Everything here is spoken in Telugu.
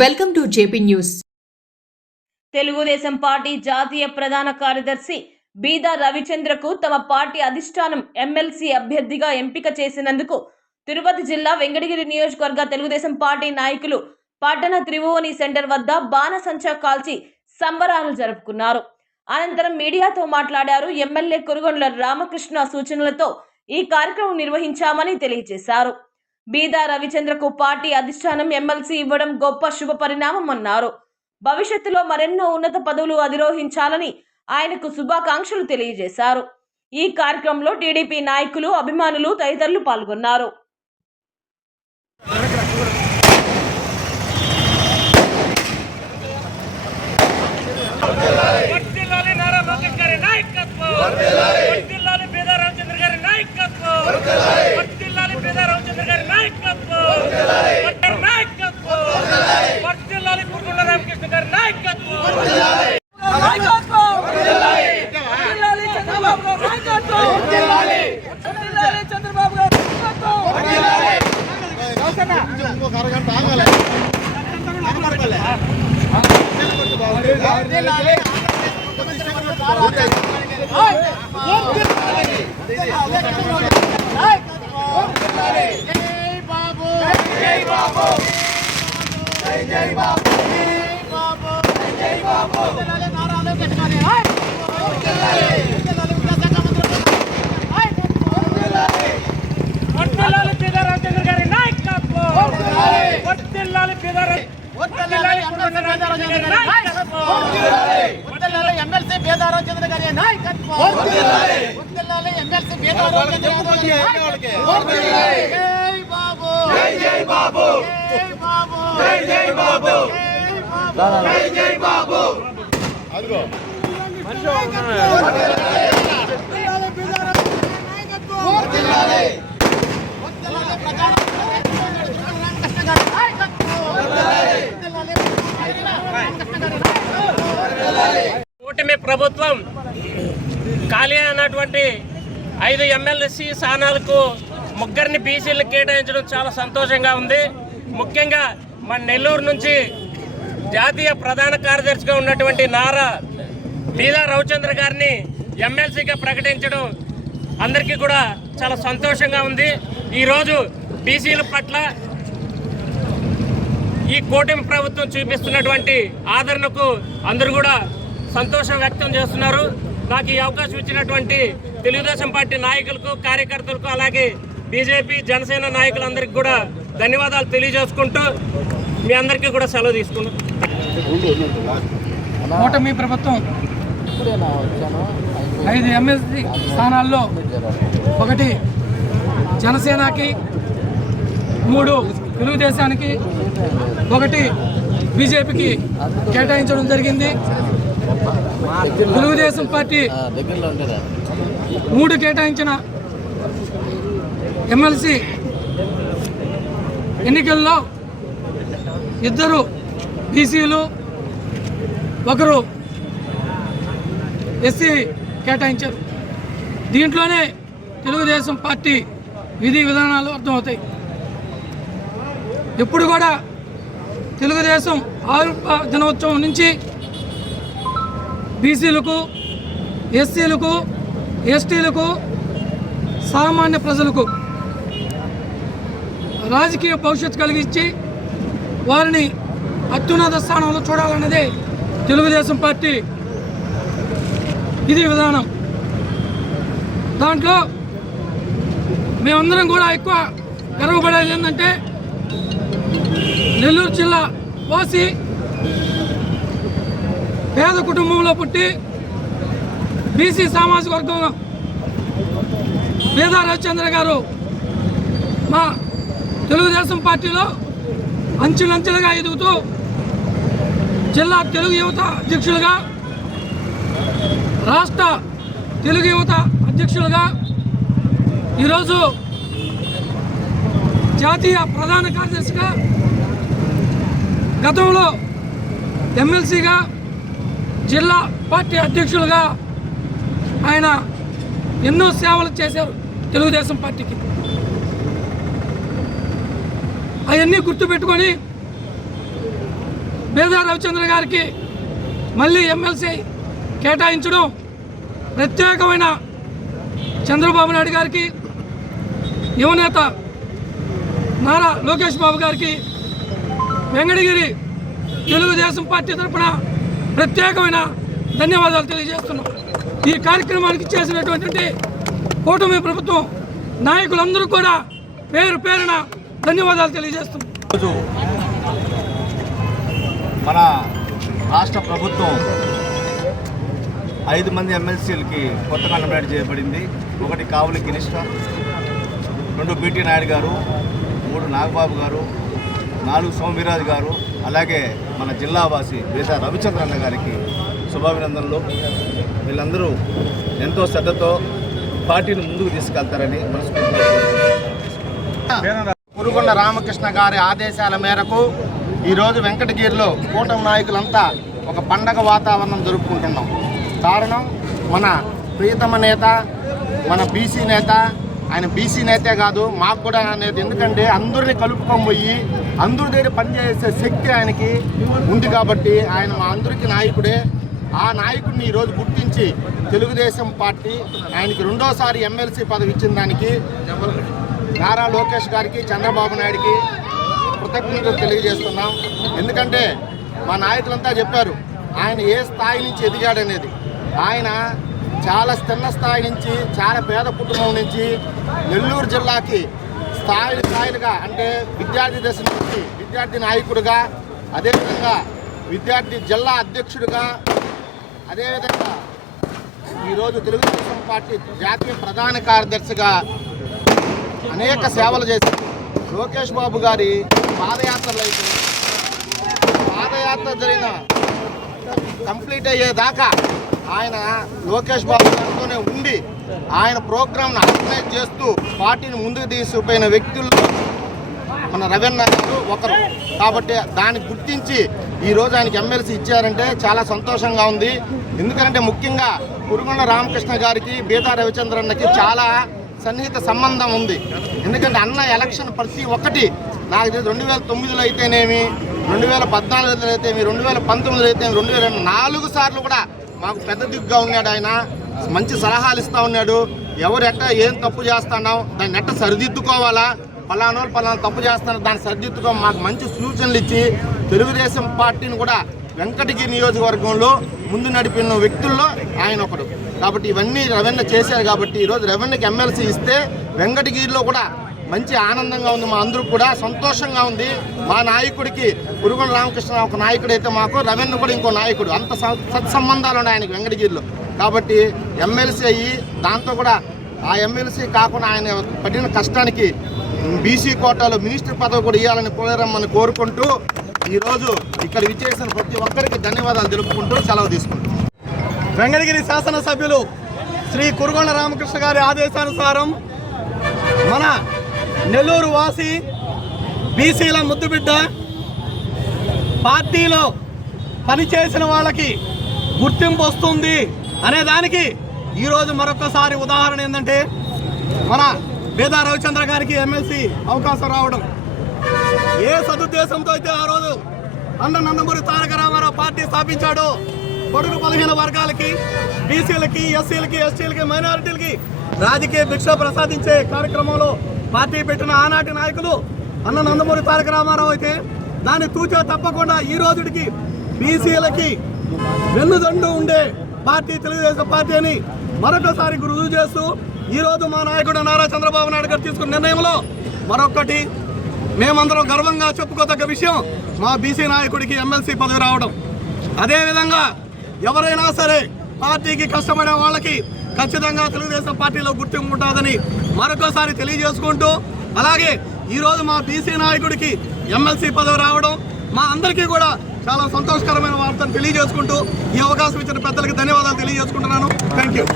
Welcome to JP news. Telugu Desam party జాతీయ ప్రధాన కార్యదర్శి బీదా రవిచంద్రకు తమ పార్టీ అధిష్టానం ఎమ్మెల్సీ అభ్యర్థిగా ఎంపిక చేసినందుకు తిరుపతి జిల్లా వెంకటగిరి నియోజకవర్గ తెలుగుదేశం పార్టీ నాయకులు పట్టణ త్రిభువని సెంటర్ వద్ద బాణసంచా కాల్చి సంబరాలు జరుపుకున్నారు. అనంతరం మీడియాతో మాట్లాడారు ఎమ్మెల్యే కురుగొండ్ల రామకృష్ణ సూచనలతో ఈ కార్యక్రమం నిర్వహించామని తెలియజేశారు. బీదా రవిచంద్రకు పార్టీ అధిష్టానం ఎమ్మెల్సీ ఇవ్వడం గొప్ప శుభ పరిణామం అన్నారు. భవిష్యత్తులో మరెన్నో ఉన్నత పదవులు అధిరోహించాలని ఆయనకు శుభాకాంక్షలు తెలియజేశారు. ఈ కార్యక్రమంలో టీడీపీ నాయకులు అభిమానులు తదితరులు పాల్గొన్నారు. వర్ధిల్లాలి నారా లోకేష్ గారి నాయకత్వం వర్ధిల్లాలి పేద రామచంద్ర గారి నాయకత్వం వర్ధిల్లాలి పేద రామచంద్ర గారి నాయకత్వం వర్ధిల్లాలి నాయకత్వం వర్ధిల్లాలి కుర్గుండ రామకృష్ణ గారి నాయకత్వం నాయకత్వం వర్ధిల్లాలి చంద్రబాబు గారి నాయకత్వం జై బాబు జై బాబు జై బాబు నారాలు వర్ధిల్లాలి పేద రామచంద్ర గారి నాయకత్వం వర్ధిల్లాలి పేద వర్ధిల్లాలి కుర్గుండ రామకృష్ణ గారి నాయకత్వం. ఎమ్మెల్సీ బేదారాజేంద్ర గారి నాయకత్వం. వర్ధిల్లాలి ఎమ్మెల్సీ బేదారాజేంద్ర గారి నాయకత్వం. జై బాబు. జై జై బాబు. జై బాబు. జై జై బాబు. జై జై బాబు. అదిగో. ప్రధాన రామకృష్ణ గారి నాయకత్వం. రామకృష్ణ గారి నాయకత్వం. కూటమి ప్రభుత్వం ఖాళీ అయినటువంటి ఐదు ఎమ్మెల్సీ స్థానాలకు ముగ్గురిని బీసీలు కేటాయించడం చాలా సంతోషంగా ఉంది. ముఖ్యంగా మన నెల్లూరు నుంచి జాతీయ ప్రధాన కార్యదర్శిగా ఉన్నటువంటి నారా లీలా రవిచంద్ర గారిని ఎమ్మెల్సీగా ప్రకటించడం అందరికీ కూడా చాలా సంతోషంగా ఉంది. ఈరోజు బీసీల పట్ల ఈ కూటమి ప్రభుత్వం చూపిస్తున్నటువంటి ఆదరణకు అందరూ కూడా సంతోషం వ్యక్తం చేస్తున్నారు. నాకు ఈ అవకాశం ఇచ్చినటువంటి తెలుగుదేశం పార్టీ నాయకులకు కార్యకర్తలకు అలాగే బీజేపీ జనసేన నాయకులందరికీ కూడా ధన్యవాదాలు తెలియజేసుకుంటూ మీ అందరికీ కూడా సెలవు తీసుకున్నాం కూటమి ప్రభుత్వం ఐదు ఎంఎస్సి స్థానాల్లో ఒకటి జనసేనకి మూడు తెలుగుదేశానికి ఒకటి బీజేపీకి కేటాయించడం జరిగింది. తెలుగుదేశం పార్టీ మూడు కేటాయించిన ఎమ్మెల్సీ ఎన్నికల్లో ఇద్దరు బీసీలు ఒకరు ఎస్సీ కేటాయించారు. దీంట్లోనే తెలుగుదేశం పార్టీ విధి విధానాలు అర్థమవుతాయి. ఎప్పుడు కూడా తెలుగుదేశం ఆరు దినోత్సవం నుంచి బీసీలకు ఎస్సీలకు ఎస్టీలకు సామాన్య ప్రజలకు రాజకీయ భవిష్యత్తు కలిగించి వారిని అత్యున్నత స్థానంలో చూడాలన్నదే తెలుగుదేశం పార్టీ ఇది విధానం. దాంట్లో మేమందరం కూడా ఎక్కువ గర్వపడేది ఏంటంటే నెల్లూరు జిల్లా వాసి పేద కుటుంబంలో పుట్టి బీసీ సామాజిక వర్గం వేదా రవిచంద్ర గారు మా తెలుగుదేశం పార్టీలో అంచెలంచెలుగా ఎదుగుతూ జిల్లా తెలుగు యువత అధ్యక్షులుగా రాష్ట్ర తెలుగు యువత అధ్యక్షులుగా ఈరోజు జాతీయ ప్రధాన కార్యదర్శిగా గతంలో ఎమ్మెల్సీగా జిల్లా పార్టీ అధ్యక్షులుగా ఆయన ఎన్నో సేవలు చేశారు తెలుగుదేశం పార్టీకి. అవన్నీ గుర్తుపెట్టుకొని బేదా రవిచంద్ర గారికి మళ్ళీ ఎమ్మెల్సీ కేటాయించడం ప్రత్యేకమైన చంద్రబాబు నాయుడు గారికి యువనేత నారా లోకేష్ బాబు గారికి వెంకటగిరి తెలుగుదేశం పార్టీ తరఫున ప్రత్యేకమైన ధన్యవాదాలు తెలియజేస్తున్నాం. ఈ కార్యక్రమానికి చేసినటువంటి కూటమి ప్రభుత్వం నాయకులందరూ కూడా పేరు పేరున ధన్యవాదాలు తెలియజేస్తున్నాం. ఈరోజు మన రాష్ట్ర ప్రభుత్వం ఐదు మంది ఎమ్మెల్సీలకి కొత్తగా నామినేట్ చేయబడింది. ఒకటి కావులి గిరిష్ట రెండు బీటీ నాయుడు గారు మూడు నాగబాబు గారు నాలుగు సోమవీరాజు గారు అలాగే మన జిల్లావాసి వేద రవిచంద్రన్న గారికి శుభాభినందనలు. వీళ్ళందరూ ఎంతో శ్రద్ధతో పార్టీని ముందుకు తీసుకెళ్తారని మనస్ఫూర్తిగా కురుగొండ రామకృష్ణ గారి ఆదేశాల మేరకు ఈరోజు వెంకటగిరిలో కూటమి నాయకులంతా ఒక పండగ వాతావరణం జరుపుకుంటున్నాం. కారణం మన ప్రియతమ నేత మన బీసీ నేత ఆయన బీసీ నేతే కాదు మాకు కూడా అనేది ఎందుకంటే అందరిని కలుపుకొని పోయి అందరి దగ్గర పనిచేసే శక్తి ఆయనకి ఉంది కాబట్టి ఆయన మా అందరికీ నాయకుడే. ఆ నాయకుడిని ఈరోజు గుర్తించి తెలుగుదేశం పార్టీ ఆయనకి రెండోసారి ఎమ్మెల్సీ పదవి ఇచ్చిన దానికి నారా లోకేష్ గారికి చంద్రబాబు నాయుడికి కృతజ్ఞతలు తెలియజేస్తున్నాం. ఎందుకంటే మా నాయకులంతా చెప్పారు ఆయన ఏ స్థాయి నుంచి ఎదిగాడనేది. ఆయన చాలా చిన్న స్థాయి నుంచి చాలా పేద కుటుంబం నుంచి నెల్లూరు జిల్లాకి స్థాయి స్థాయిలుగా అంటే విద్యార్థి దశ నుంచి విద్యార్థి నాయకుడిగా అదేవిధంగా విద్యార్థి జిల్లా అధ్యక్షుడిగా అదేవిధంగా ఈరోజు తెలుగుదేశం పార్టీ జాతీయ ప్రధాన కార్యదర్శిగా అనేక సేవలు చేశారు లోకేష్ బాబు గారి పాదయాత్రలు అయితే పాదయాత్ర జరిగిన కంప్లీట్ అయ్యేదాకా ఆయన లోకేష్ బాబు గారితోనే ఉండి ఆయన ప్రోగ్రామ్ను ఆర్గనైజ్ చేస్తూ పార్టీని ముందుకు తీసుకుపోయిన వ్యక్తుల్లో మన రవీంద్ర గారు ఒకరు. కాబట్టి దాన్ని గుర్తించి ఈ రోజు ఆయనకి ఎమ్మెల్సీ ఇచ్చారంటే చాలా సంతోషంగా ఉంది. ఎందుకంటే ముఖ్యంగా కురుగొండ రామకృష్ణ గారికి బీతా రవిచంద్రన్నకి చాలా సన్నిహిత సంబంధం ఉంది. ఎందుకంటే అన్న ఎలక్షన్ ప్రతి ఒక్కటి నాకు రెండు వేల తొమ్మిదిలో అయితేనేమి రెండు వేల పద్నాలుగులో అయితే రెండు వేల పంతొమ్మిదిలో అయితే రెండు వేల నాలుగు సార్లు కూడా మాకు పెద్ద దిగ్గుగా ఉన్నాడు ఆయన. మంచి సలహాలు ఇస్తూ ఉన్నాడు. ఎవరు ఎట్ట ఏం తప్పు చేస్తున్నాం దాన్ని ఎట్ట సరిదిద్దుకోవాలా? పలానా పలానా తప్పు చేస్తున్నారు. దాన్ని సరిదిద్దుకో మాకు మంచి సూచనలు ఇచ్చి తెలుగుదేశం పార్టీని కూడా వెంకటగిరి నియోజకవర్గంలో ముందు నడిపిన వ్యక్తుల్లో ఆయన ఒకడు. కాబట్టి ఇవన్నీ రవెన్న చేశారు కాబట్టి ఈరోజు రెవెన్యూకి ఎమ్మెల్సీ ఇస్తే వెంకటగిరిలో కూడా మంచి ఆనందంగా ఉంది మా అందరూ కూడా సంతోషంగా ఉంది. మా నాయకుడికి పురుగుల రామకృష్ణ ఒక నాయకుడు అయితే మాకు రవీంద్ర కూడా ఇంకో నాయకుడు. అంత సత్సంబంధాలు ఉన్నాయి ఆయనకి వెంకటగిరిలో. కాబట్టి ఎమ్మెల్సీ అయ్యి దాంతో కూడా ఆ ఎమ్మెల్సీ కాకుండా ఆయన పడిన కష్టానికి బీసీ కోటాలో మినిస్టర్ పదవి కూడా ఇవ్వాలని కోరమ్మని కోరుకుంటూ ఈరోజు ఇక్కడ విచ్చేసిన ప్రతి ఒక్కరికి ధన్యవాదాలు తెలుపుకుంటూ సెలవు తీసుకుంటాం వెంకటగిరి శాసనసభ్యులు శ్రీ కురుగొండ రామకృష్ణ గారి ఆదేశానుసారం మన నెల్లూరు వాసి బీసీల ముద్దుబిడ్డ పార్టీలో పనిచేసిన వాళ్ళకి గుర్తింపు వస్తుంది అనే దానికి ఈరోజు మరొకసారి ఉదాహరణ ఏంటంటే మన వేదా రవిచంద్ర గారికి ఎమ్మెల్సీ అవకాశం రావడం. ఏ సదుద్దేశంతో అయితే ఆ రోజు అన్న నందమూరి తారక రామారావు పార్టీ స్థాపించాడో పొడుగు బలహీన వర్గాలకి బీసీలకి ఎస్సీలకి ఎస్టీలకి మైనారిటీలకి రాజకీయ భిక్ష ప్రసాదించే కార్యక్రమంలో పార్టీ పెట్టిన ఆనాటి నాయకులు అన్న నందమూరి తారక రామారావు అయితే దాన్ని తూచా తప్పకుండా ఈ రోజుడికి బీసీలకి వెన్నుదండు ఉండే పార్టీ తెలుగుదేశం పార్టీ అని మరొకసారి రుజువు చేస్తూ ఈ రోజు మా నాయకుడు నారా చంద్రబాబు నాయుడు గారు తీసుకున్న నిర్ణయంలో మరొకటి మేమందరం గర్వంగా చెప్పుకోదగ్గ విషయం మా బీసీ నాయకుడికి ఎమ్మెల్సీ పదవి రావడం. అదేవిధంగా ఎవరైనా సరే పార్టీకి కష్టపడే వాళ్ళకి ఖచ్చితంగా తెలుగుదేశం పార్టీలో గుర్తింపు ఉంటుందని మరొకసారి తెలియజేసుకుంటూ అలాగే ఈరోజు మా బీసీ నాయకుడికి ఎమ్మెల్సీ పదవి రావడం మా అందరికీ కూడా చాలా సంతోషకరమైన వార్తను తెలియజేసుకుంటూ ఈ అవకాశం ఇచ్చిన పెద్దలకి ధన్యవాదాలు తెలియజేసుకుంటున్నాను. Thank you